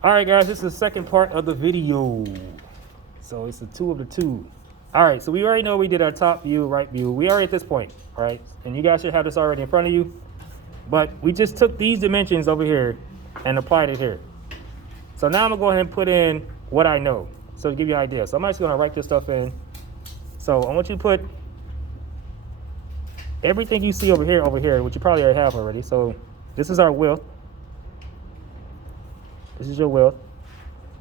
All right, guys, this is the second part of the video. So it's the two of the two. All right, so we already know we did our top view, right view. We are at this point, all right? And you guys should have this already in front of you. But we just took these dimensions over here and applied it here. So now I'm gonna go ahead and put in what I know. So to give you an idea. So I'm actually gonna write this stuff in. So I want you to put everything you see over here, which you probably already have already. So this is our width. This is your width.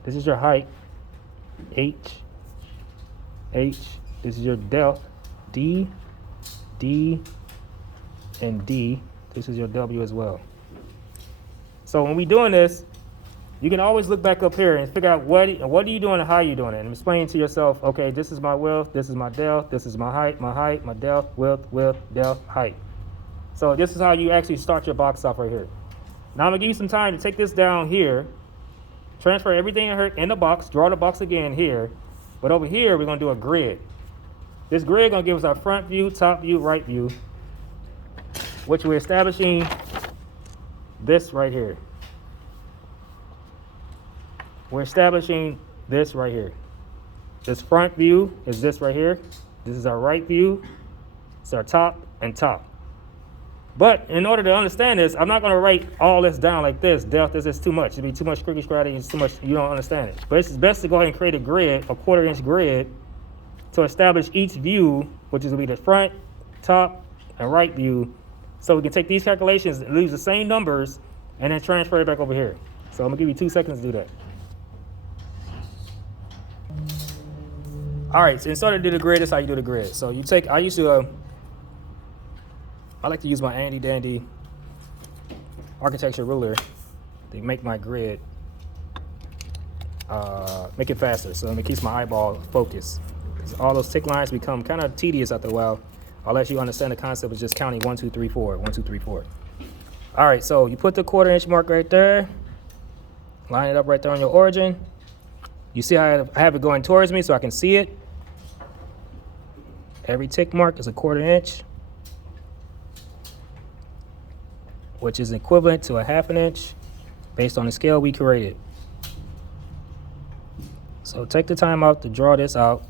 This is your height, H. This is your depth, D, and D. This is your W as well. So when we're doing this, you can always look back up here and figure out what are you doing and how are you doing it. And explain to yourself, okay, this is my width, this is my depth, this is my height, my depth, width, depth, height. So this is how you actually start your box off right here. Now I'm gonna give you some time to take this down here, transfer everything in the box, draw the box again here. But over here, we're gonna do a grid. This grid gonna give us our front view, top view, right view, which we're establishing this right here. We're establishing this right here. This front view is this right here. This is our right view. It's our top and top. But in order to understand this, I'm not going to write all this down like this. Depth, this is too much. It'd be too much cricket strategy. It's too much. You don't understand it. But it's best to go ahead and create a grid, a 1/4-inch grid, to establish each view, which is going to be the front, top, and right view. So we can take these calculations and use the same numbers and then transfer it back over here. So I'm going to give you 2 seconds to do that. All right, so in order to do the grid, that's how you do the grid. So you take, I like to use my handy dandy architecture ruler to make my grid, make it faster, so it keeps my eyeball focused. So all those tick lines become kind of tedious after a while, unless you understand the concept of just counting 1, 2, 3, 4, 1, 2, 3, 4. All right, so you put the 1/4-inch mark right there, line it up right there on your origin. You see how I have it going towards me so I can see it. Every tick mark is a 1/4-inch, which is equivalent to a 1/2 inch based on the scale we created. So take the time out to draw this out.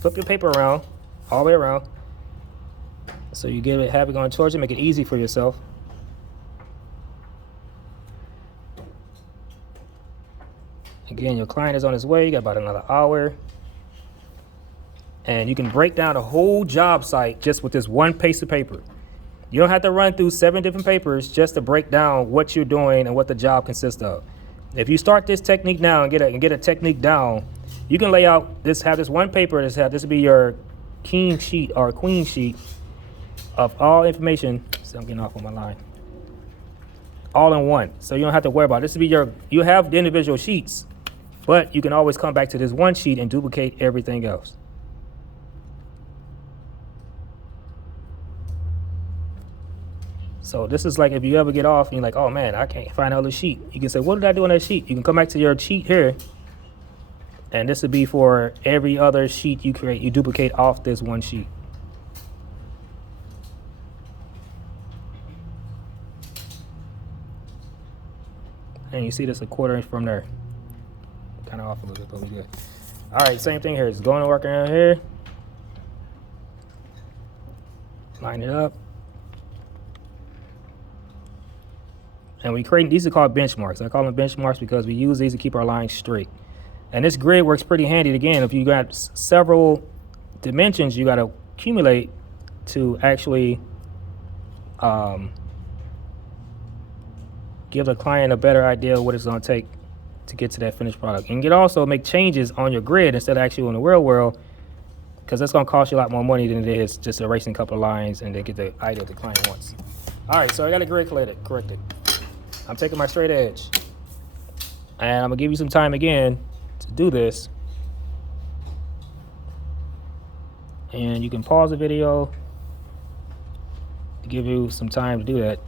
Flip your paper around, all the way around, so you have it going towards you, make it easy for yourself. Again, your client is on his way. You got about another hour. And you can break down a whole job site just with this one piece of paper. You don't have to run through 7 different papers just to break down what you're doing and what the job consists of. If you start this technique now and get a technique down, you can lay out have this one paper. This will be your king sheet or queen sheet of all information. So I'm getting off on my line. All in one, so you don't have to worry about it. This will be you have the individual sheets, but you can always come back to this one sheet and duplicate everything else. So this is like if you ever get off and you're like, oh man, I can't find another sheet. You can say, what did I do on that sheet? You can come back to your sheet here, and this would be for every other sheet you create. You duplicate off this one sheet. And you see this a 1/4 inch from there. Kind of off a little bit, but we good. All right, same thing here. Just going to work around here. Line it up. And we create, these are called benchmarks. I call them benchmarks because we use these to keep our lines straight. And this grid works pretty handy. Again, if you got several dimensions you got to accumulate to actually give the client a better idea of what it's going to take to get to that finished product. And you can also make changes on your grid instead of actually on the real world, because that's going to cost you a lot more money than it is just erasing a couple of lines and then get the idea the client wants. All right, so I got a grid corrected. I'm taking my straight edge, and I'm gonna give you some time again to do this. And you can pause the video to give you some time to do that.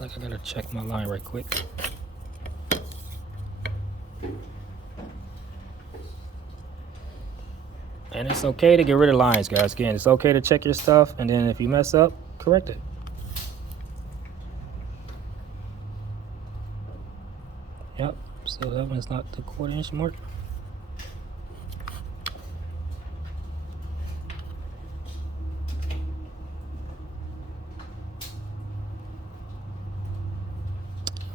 Like, I gotta check my line right quick. And it's okay to get rid of lines, guys. Again, it's okay to check your stuff, and then if you mess up, correct it. Yep, so that one's not the 1/4 inch mark.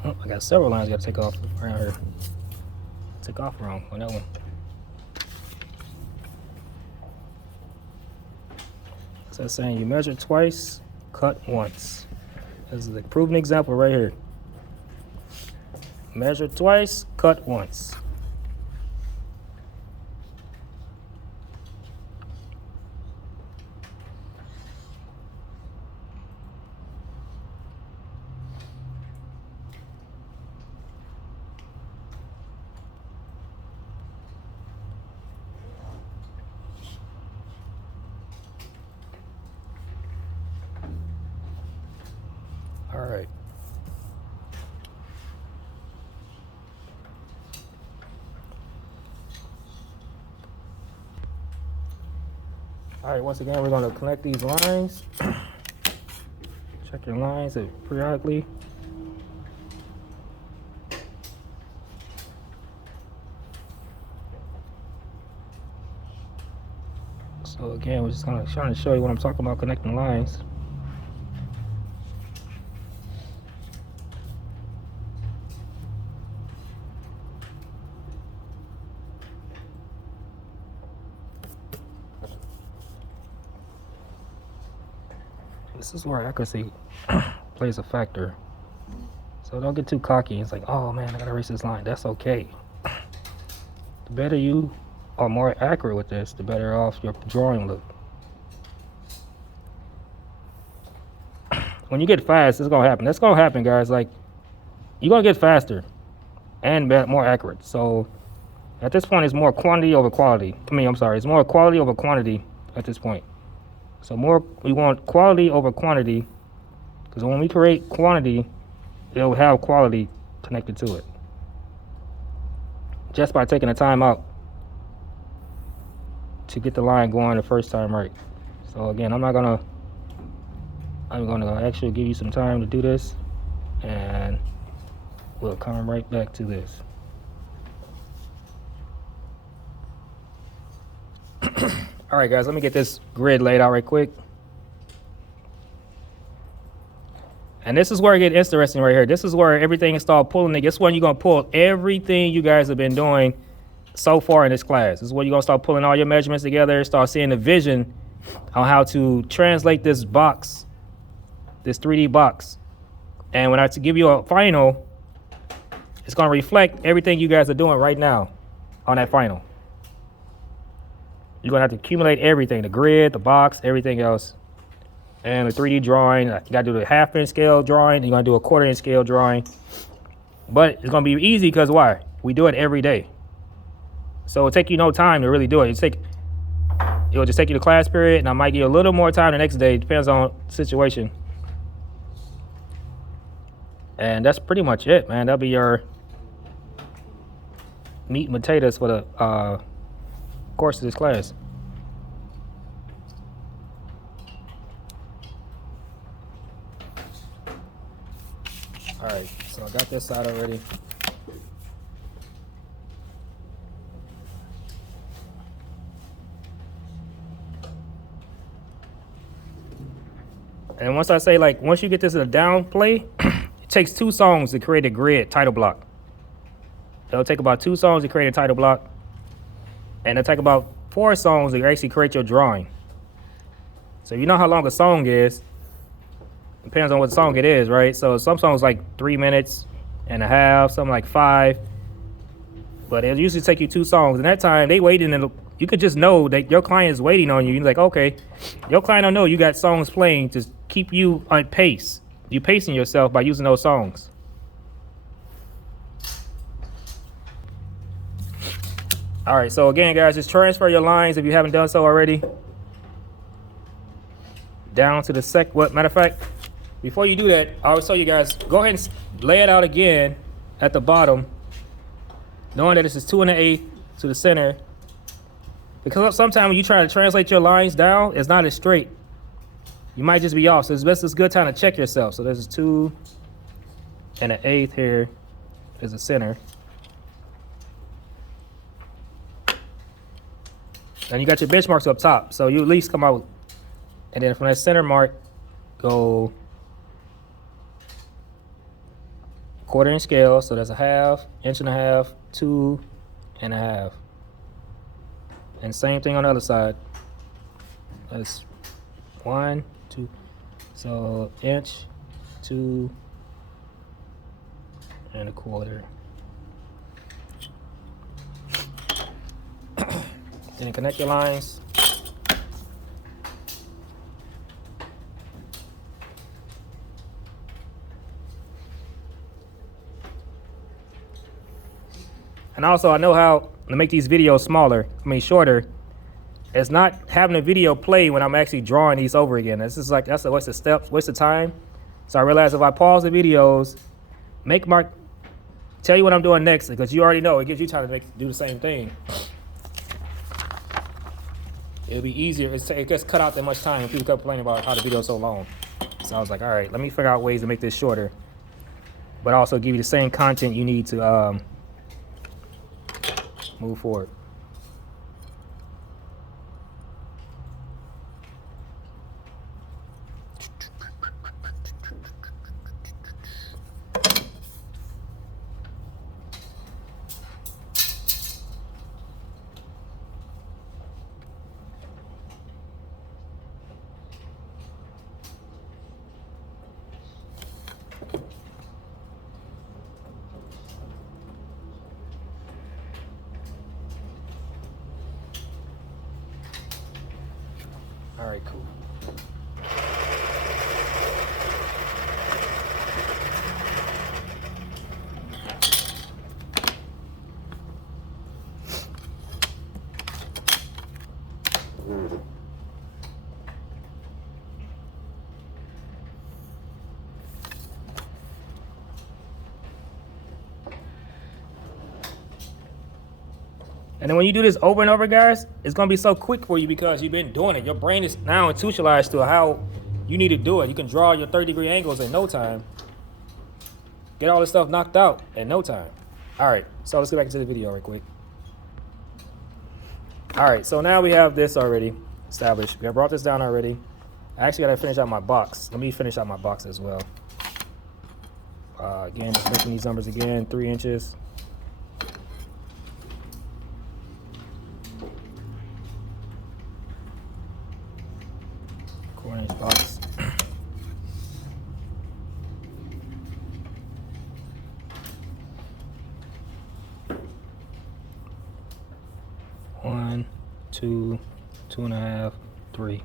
Oh, I got several lines I gotta take off around here. Take off wrong on that one. So that's saying you measure twice, cut once. This is a proven example right here. Measure twice, cut once. All right. All right, once again, we're going to connect these lines. Check your lines periodically. So again, we're just kind of trying to show you what I'm talking about connecting lines. This is where accuracy plays a factor. So don't get too cocky. It's like, oh man, I gotta erase this line. That's okay. The better you are more accurate with this, the better off your drawing look. When you get fast, it's gonna happen. That's gonna happen, guys. Like, you're gonna get faster and more accurate. So at this point, it's more quantity over quality. It's more quality over quantity at this point. So we want quality over quantity, because when we create quantity, it'll have quality connected to it. Just by taking the time out to get the line going the first time right. So again, I'm gonna actually give you some time to do this, and we'll come right back to this. All right, guys, let me get this grid laid out right quick. And this is where it gets interesting right here. This is where everything is start pulling it. This one you're gonna pull everything you guys have been doing so far in this class. This is where you're gonna start pulling all your measurements together, start seeing the vision on how to translate this box, this 3D box. And when I give you a final, it's gonna reflect everything you guys are doing right now on that final. You're gonna have to accumulate everything, the grid, the box, everything else. And the 3D drawing, you gotta do the 1/2 inch scale drawing, you're gonna do a 1/4 inch scale drawing. But it's gonna be easy because why? We do it every day. So it'll take you no time to really do it. It'll just take you the class period, and I might give you a little more time the next day, depends on the situation. And that's pretty much it, man. That'll be your meat and potatoes for the course of this class. All right, so I got this side already. And once I say, like, once you get this in a down play, it takes 2 songs to create a grid title block. It'll take about 2 songs to create a title block. And it'll take about 4 songs to actually create your drawing. So you know how long a song is. Depends on what song it is, right? So some songs like 3 minutes and a half, some like 5. But it'll usually take you 2 songs. And that time, they waiting, and you could just know that your client is waiting on you. You're like, okay, your client will know you got songs playing to keep you on pace. You're pacing yourself by using those songs. All right, so again, guys, just transfer your lines if you haven't done so already. Down to the matter of fact, before you do that, I always tell you guys, go ahead and lay it out again at the bottom, knowing that this is 2 1/8 to the center. Because sometimes when you try to translate your lines down, it's not as straight. You might just be off. So it's a good time to check yourself. So there's 2 and an 1/8 here is the center. And you got your benchmarks up top. So you at least come out. And then from that center mark, go 1/4 inch scale. So that's a 1/2, 1.5 inches, 2 1/2. And same thing on the other side. That's 1, 2. So 1 inch, 2 1/4. Then connect your lines. And also I know how to make these videos smaller, shorter. It's not having a video play when I'm actually drawing these over again. This is like, that's a waste of steps, waste of time. So I realized if I pause the videos, tell you what I'm doing next, because you already know, it gives you time to do the same thing. It'll be easier. It gets cut out that much time when people complain about how the video is so long. So I was like, all right, let me figure out ways to make this shorter, but also give you the same content you need to move forward. All right, cool. And then when you do this over and over, guys, it's gonna be so quick for you because you've been doing it. Your brain is now institutionalized to how you need to do it. You can draw your 30-degree angles in no time. Get all this stuff knocked out in no time. All right, so let's get back into the video real quick. All right, so now we have this already established. We have brought this down already. I actually gotta finish out my box. Let me finish out my box as well. Again, just making these numbers again, 3 inches. Box. One, 2, 2.5, 3.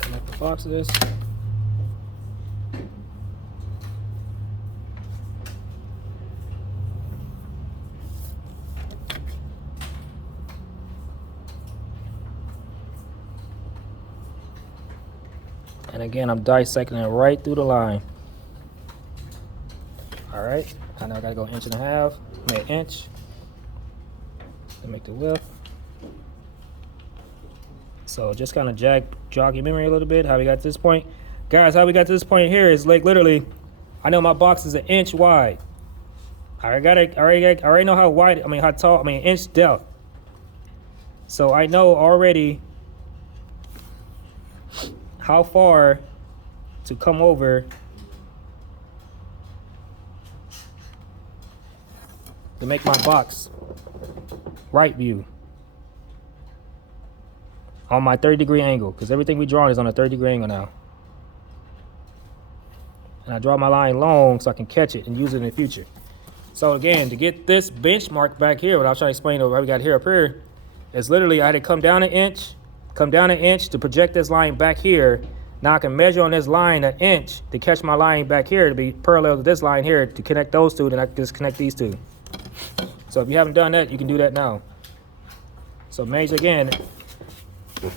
Connect the boxes. And again, I'm dissecting it right through the line. All right, I now gotta go 1.5 inches, make 1 inch, to make the width. So just kind of jog your memory a little bit, how we got to this point. Guys, how we got to this point here is like literally, I know my box is 1 inch wide. I already know how wide, how tall, 1 inch depth. So I know already how far to come over to make my box right view on my 30-degree angle, because everything we draw is on a 30-degree angle now. And I draw my line long so I can catch it and use it in the future. So again, to get this benchmark back here, what I was trying to explain what we got here up here, is literally I had to come down 1 inch, to project this line back here. Now I can measure on this line 1 inch to catch my line back here to be parallel to this line here to connect those two, then I can just connect these two. So if you haven't done that, you can do that now. So measure again.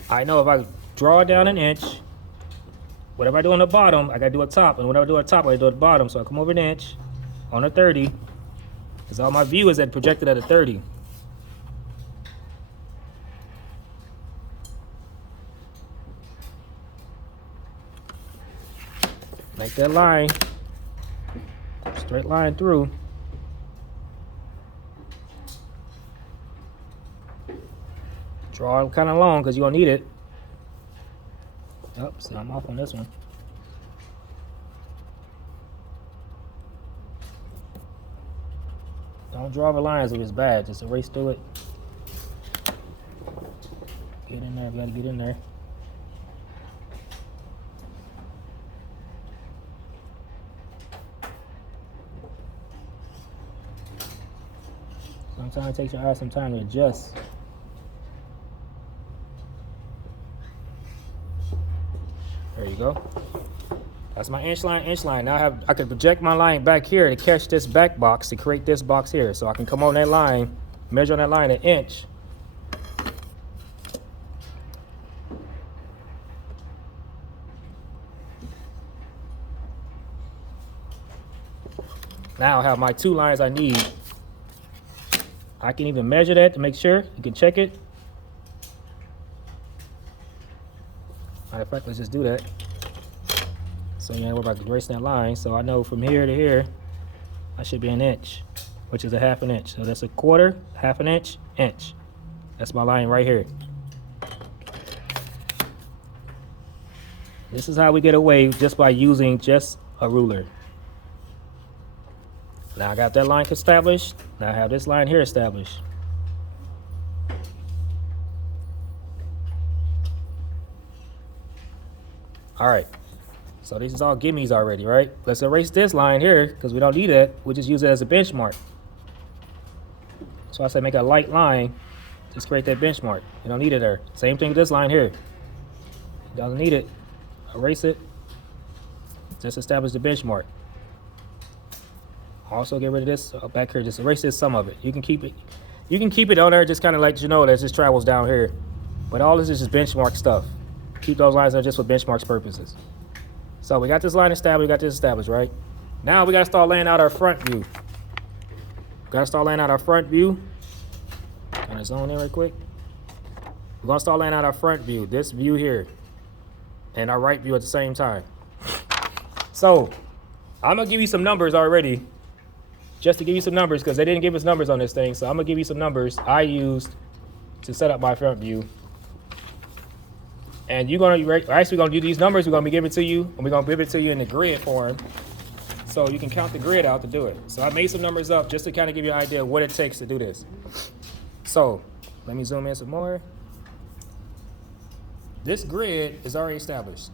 I know if I draw down an inch, whatever I do on the bottom, I gotta do a top, and whatever I do at the top, I gotta do at the bottom. So I come over an inch on a 30, because all my view is projected at a 30. Make that line, straight line through. Draw it kind of long because you're gonna need it. Oh, so I'm off on this one. Don't draw the lines if it's bad, just erase through it. Get in there, we gotta get in there. Sometimes it takes your eyes some time to adjust. There you go. That's my inch line. Now I can project my line back here to catch this back box to create this box here. So I can come on that line, measure on that line an inch. Now I have my 2 lines I need. I can even measure that to make sure. You can check it. Matter of fact, let's just do that. So you know, we're about to erase that line. So I know from here to here, I should be an inch, which is a half an inch. So that's a quarter, half an inch, inch. That's my line right here. This is how we get away just by using just a ruler. Now I got that line established. Now I have this line here established. All right, so this is all gimmies already, right? Let's erase this line here because we don't need it. We'll just use it as a benchmark. So I said make a light line, just create that benchmark. You don't need it there. Same thing with this line here. Doesn't need it. Erase it. Just establish the benchmark. Also get rid of this back here. Just erase this, some of it. You can keep it. You can keep it on there, just kind of let you know that it just travels down here. But all this is just benchmark stuff. Keep those lines there just for benchmarks purposes. So we got this line established, we got this established, right? Now we gotta start laying out our front view. Gotta start laying out our front view. Kind of zone in real quick. We're gonna start laying out our front view, this view here, and our right view at the same time. So I'm gonna give you some numbers already, just to give you some numbers, because they didn't give us numbers on this thing. So I'm gonna give you some numbers I used to set up my front view. And you're gonna actually gonna do these numbers. We're gonna be giving to you, and we're gonna give it to you in the grid form, so you can count the grid out to do it. So I made some numbers up just to kind of give you an idea of what it takes to do this. So let me zoom in some more. This grid is already established.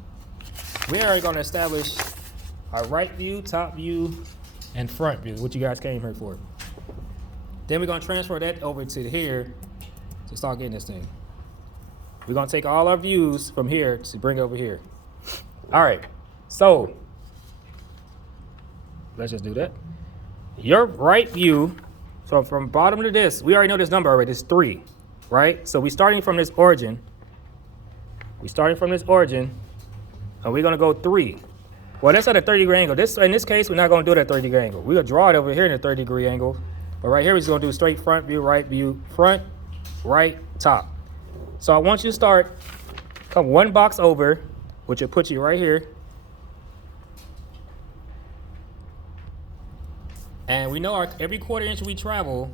We're already gonna establish our right view, top view, and front view, what you guys came here for. Then we're gonna transfer that over to here to start getting this thing. We're gonna take all our views from here to bring over here. All right, so let's just do that. Your right view, so from bottom to this, we already know this number already, it's 3, right? So we're starting from this origin. And we're gonna go 3. Well, that's at a 30-degree angle. In this case, we're not gonna do it at a 30-degree angle. We're gonna draw it over here in a 30-degree angle. But right here, we're just gonna do straight front view, front, right, top. So I want you to start, come 1 box over, which will put you right here. And we know every 1/4 inch we travel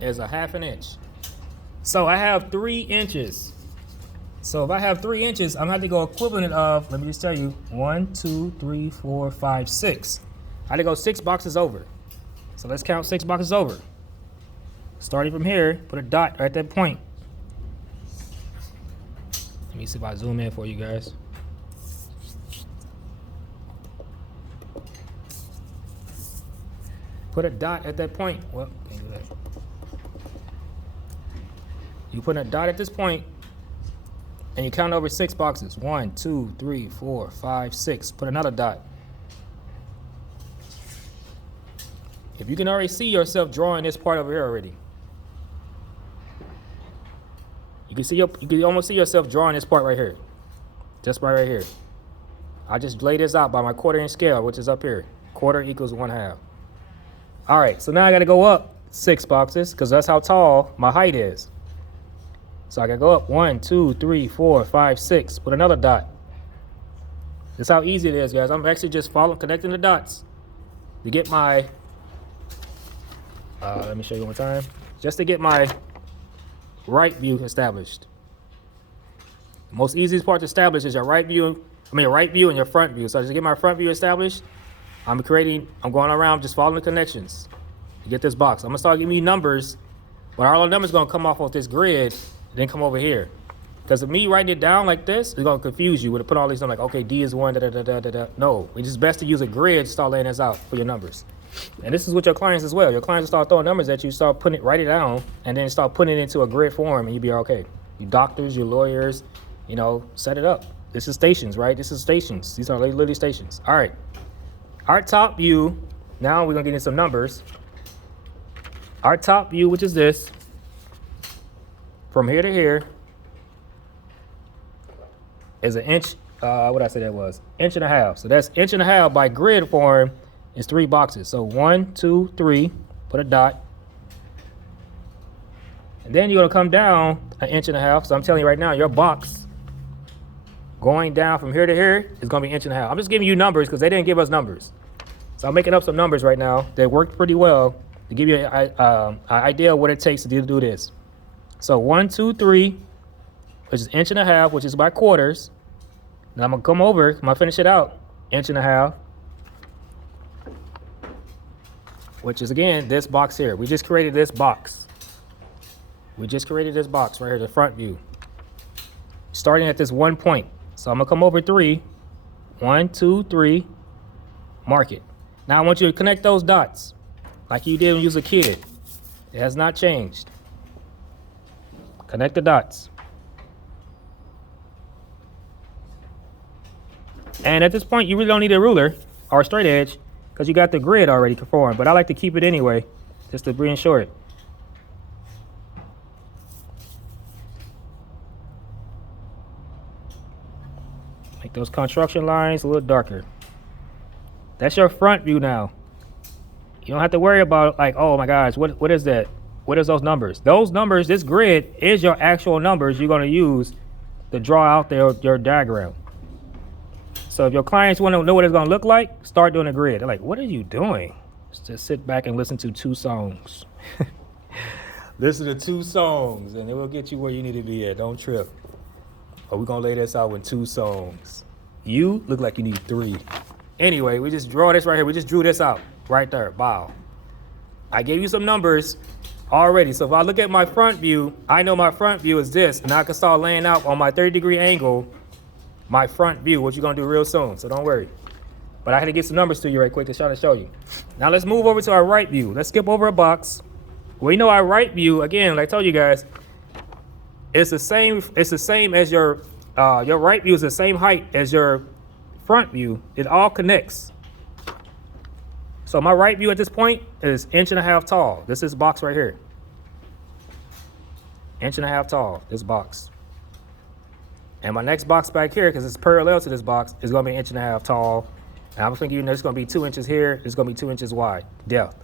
is a half an inch. So I have 3 inches. So if I have 3 inches, I'm gonna have to go equivalent of, let me just tell you, 1, 2, 3, 4, 5, 6. I had to go 6 boxes over. So let's count 6 boxes over. Starting from here, put a dot right at that point. Let me see if I zoom in for you guys. Put a dot at that point. Well, can't do that. You put a dot at this point, and you count over 6 boxes. 1, 2, 3, 4, 5, 6. Put another dot. If you can already see yourself drawing this part over here already. You can almost see yourself drawing this part right here. Just right here. I just lay this out by my 1/4 inch scale, which is up here. 1/4 equals 1/2. All right, so now I gotta go up 6 boxes because that's how tall my height is. So I gotta go up 1, 2, 3, 4, 5, 6 with another dot. That's how easy it is, guys. I'm actually just connecting the dots to get my, let me show you one more time. Just to get my right view established. The most easiest part to establish is your right view and your front view. So to get my front view established, I'm going around just following the connections to get this box. I'm gonna start giving you numbers, but all the numbers gonna come off of this grid and then come over here. Because of me writing it down like this, it's gonna confuse you. When to put all these numbers like, okay, D is 1, da da da da da da. No, it's just best to use a grid to start laying this out for your numbers. And this is with your clients as well. Your clients will start throwing numbers at you, write it down, and then start putting it into a grid form, and you'll be okay. You doctors, your lawyers, set it up. This is stations, right? This is stations. These are literally stations. All right. Our top view, now we're gonna get into some numbers. Our top view, which is this, from here to here, is an inch, what did I say that was? 1.5 inches. So that's 1.5 inches by grid form is 3 boxes. So 1, 2, 3, put a dot. And then you're gonna come down 1.5 inches. So I'm telling you right now, your box going down from here to here is gonna be 1.5 inches. I'm just giving you numbers because they didn't give us numbers. So I'm making up some numbers right now that worked pretty well to give you an idea of what it takes to do this. So 1, 2, 3, which is 1.5 inches, which is by quarters. Then I'm gonna come over, I'm gonna finish it out, 1.5 inches, which is again this box here. We just created this box. We just created this box right here, the front view. Starting at this 1 point. So I'm gonna come over 3, 1, 2, 3, mark it. Now I want you to connect those dots like you did when you was a kid. It has not changed. Connect the dots. And at this point, you really don't need a ruler or a straight edge because you got the grid already formed, but I like to keep it anyway, just to reassure it. Make those construction lines a little darker. That's your front view now. You don't have to worry about like, oh my gosh, what is that? What is those numbers? Those numbers, this grid is your actual numbers you're gonna use to draw out your diagram. So if your clients want to know what it's gonna look like, start doing a grid. They're like, what are you doing? Just sit back and listen to 2 songs. Listen to 2 songs and it will get you where you need to be at. Don't trip. But we're gonna lay this out with 2 songs. You look like you need 3. Anyway, we just draw this right here. We just drew this out right there. Wow. I gave you some numbers already. So if I look at my front view, I know my front view is this, and I can start laying out on my 30-degree angle my front view, which you're gonna do real soon. So don't worry. But I had to get some numbers to you right quick to try to show you. Now let's move over to our right view. Let's skip over a box. We know our right view, again, like I told you guys, it's the same as your right view is the same height as your front view. It all connects. So my right view at this point is 1.5 inches tall. This is box right here. 1.5 inches tall, this box. And my next box back here, because it's parallel to this box, is gonna be 1.5 inches tall. And I'm thinking there's gonna be 2 inches here, it's gonna be 2 inches wide, depth.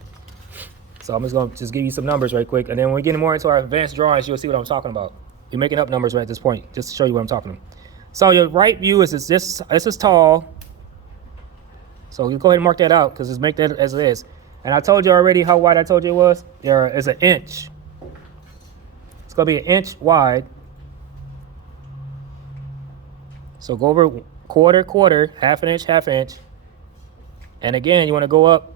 So I'm just gonna give you some numbers right quick. And then when we get more into our advanced drawings, you'll see what I'm talking about. You're making up numbers right at this point, just to show you what I'm talking about. So your right view is this is tall. So you go ahead and mark that out because just make that as it is. And I told you already how wide I told you it was. There is 1 inch. It's gonna be 1 inch wide. So go over quarter, 1/2 inch, 1/2 inch. And again, you wanna go up.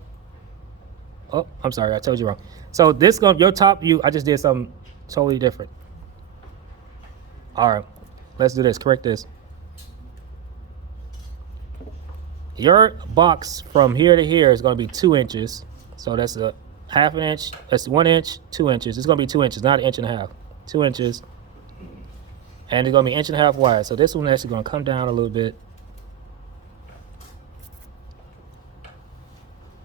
Oh, I'm sorry, I told you wrong. So your top view, I just did something totally different. All right, let's do this, correct this. Your box from here to here is gonna be 2 inches. So that's a 1/2 inch, that's 1 inch, 2 inches. It's gonna be 2 inches, not 1.5 inches. 2 inches. And it's gonna be 1.5 inches wide. So this one actually gonna come down a little bit.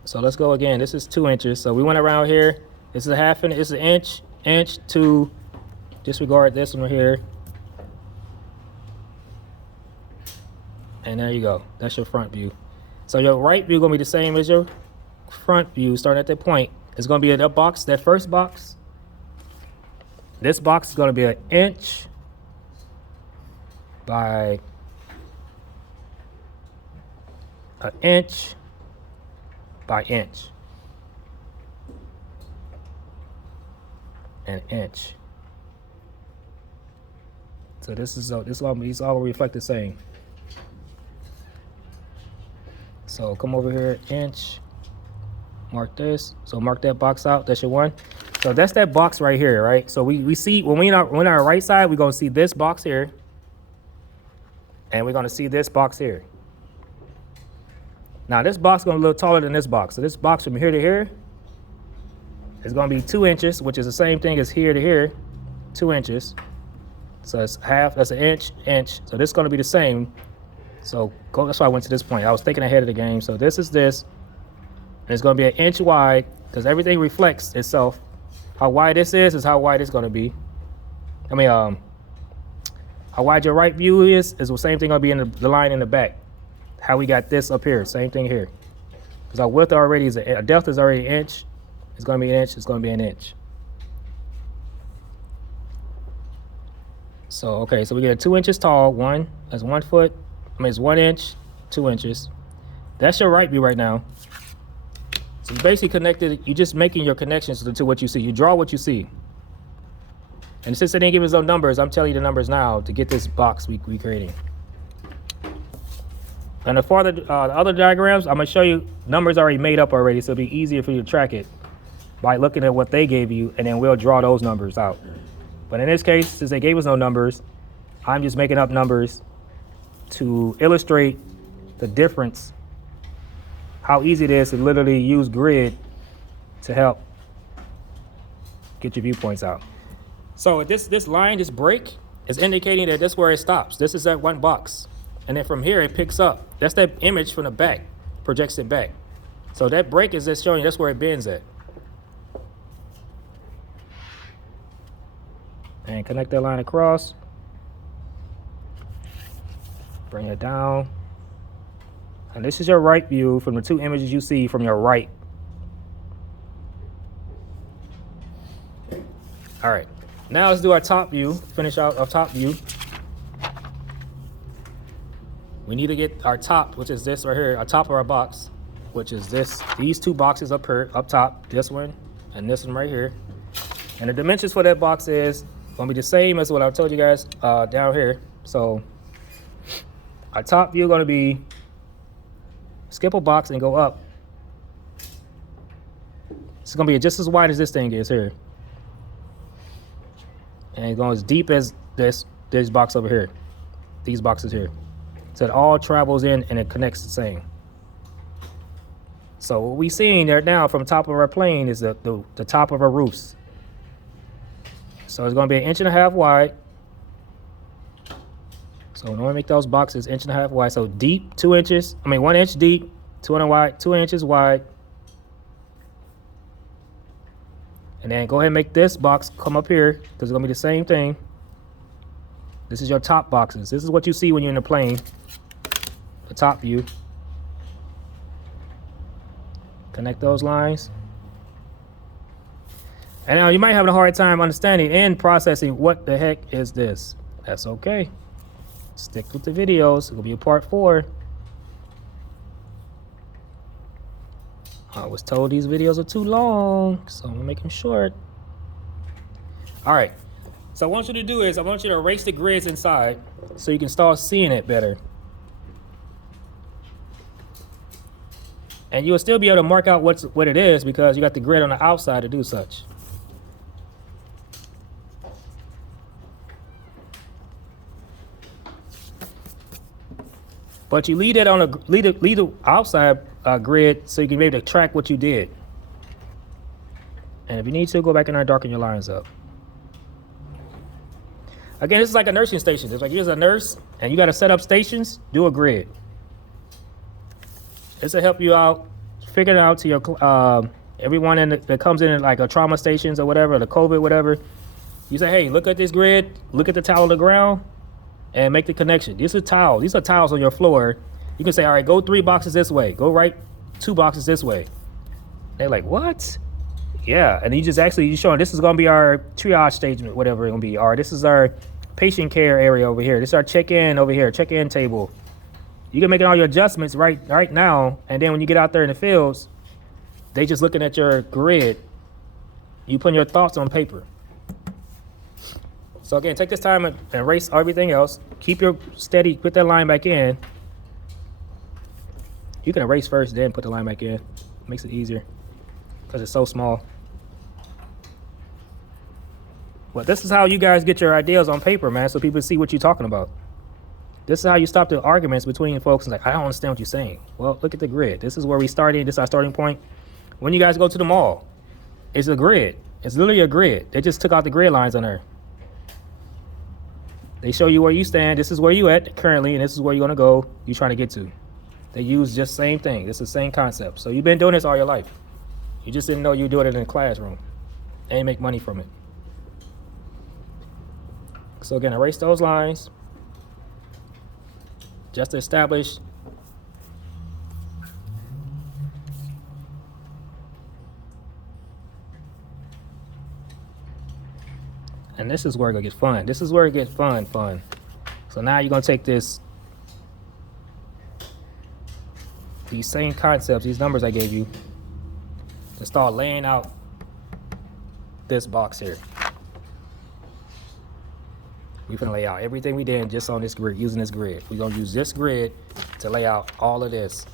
So So let's go again. This is 2 inches. So we went around here. This is a half inch. This is an inch to disregard this one right here. And there you go. That's your front view. So your right view gonna be the same as your front view. Starting at that point, it's gonna be in that box, that first box. This box is gonna be 1 inch by 1 inch by inch. An inch. So these all reflect the same. So come over here, inch, mark this. So mark that box out, that's your 1. So that's that box right here, right? So we see, when we're on our right side, we're gonna see this box here. And we're gonna see this box here. Now this box is gonna be a little taller than this box. So this box from here to here is gonna be 2 inches, which is the same thing as here to here, 2 inches. So it's half, that's an inch. So this is gonna be the same. So that's why I went to this point. I was thinking ahead of the game. So this is this, and it's gonna be 1 inch wide, because everything reflects itself. How wide this is how wide it's gonna be. I mean, how wide your right view is the same thing gonna be in the line in the back. How we got this up here, same thing here. Because our width already is, our depth is already 1 inch. It's gonna be 1 inch, it's gonna be 1 inch. So, okay, so we get a 2 inches tall, that's 1 foot. I mean, it's 1 inch, 2 inches. That's your right view right now. So you basically connected, you're just making your connections to what you see. You draw what you see. And since they didn't give us those numbers, I'm telling you the numbers now to get this box we creating. And the other diagrams, I'm gonna show you numbers already made up already, so it'll be easier for you to track it by looking at what they gave you, and then we'll draw those numbers out. But in this case, since they gave us no numbers, I'm just making up numbers to illustrate the difference, how easy it is to literally use grid to help get your viewpoints out. So this line, this break, is indicating that that's where it stops. This is that 1 box. And then from here, it picks up. That's that image from the back, projects it back. So that break is just showing you that's where it bends at. And connect that line across. Bring it down. And this is your right view from the 2 images you see from your right. All right, now let's do our top view, finish out our top view. We need to get our top, which is this right here, our top of our box, which is these 2 boxes up here, up top, this one and this one right here. And the dimensions for that box is gonna be the same as what I told you guys down here. So our top view gonna be, skip a box and go up. It's gonna be just as wide as this thing is here. And it's going as deep as this box over here, these boxes here. So it all travels in and it connects the same. So what we seeing there now from the top of our plane is the top of our roofs. So it's gonna be 1.5 inches wide. So we want to make those boxes 1.5 inches wide. So deep, 2 inches. I mean 1 inch deep, 2 inches wide. And then go ahead and make this box come up here, because it's gonna be the same thing. This is your top boxes. This is what you see when you're in the plane, the top view. Connect those lines. And now you might have a hard time understanding and processing what the heck is this. That's okay. Stick with the videos. It'll be a part 4. I was told these videos are too long, so I'm gonna make them short. All right. So what I want you to do is I want you to erase the grids inside so you can start seeing it better. And you'll still be able to mark out what it is because you got the grid on the outside to do such. But you leave it on leave the outside grid so you can be able to track what you did. And if you need to, go back in there and darken your lines up. Again, this is like a nursing station. It's like here's a nurse and you got to set up stations, do a grid. This will help you out figure it out to your everyone that comes in like a trauma stations or whatever, the COVID, whatever. You say, hey, look at this grid, look at the tile on the ground, and make the connection. These are tiles. These are tiles on your floor. You can say, all right, go 3 boxes this way. Go right 2 boxes this way. They're like, what? Yeah, and you showing this is gonna be our triage stage, whatever it's gonna be. Or this is our patient care area over here. This is our check-in over here, check-in table. You can make all your adjustments right now, and then when you get out there in the fields, they just looking at your grid. You putting your thoughts on paper. So again, take this time and erase everything else. Keep your steady, put that line back in. You can erase first, then put the line back in. Makes it easier because it's so small. But this is how you guys get your ideas on paper, man, so people see what you're talking about. This is how you stop the arguments between folks and like, I don't understand what you're saying. Well, look at the grid. This is where we started. This is our starting point. When you guys go to the mall, it's a grid. It's literally a grid. They just took out the grid lines on there. They show you where you stand. This is where you at currently, and this is where you're gonna go. You're trying to get to. They use just the same thing. It's the same concept. So you've been doing this all your life. You just didn't know you were doing it in the classroom and make money from it. So again, erase those lines. Just to establish and this is where it gets fun. This is where it gets fun. So now you're gonna take these same concepts, these numbers I gave you, and start laying out this box here. We're gonna lay out everything we did just on this grid, using this grid. We're gonna use this grid to lay out all of this.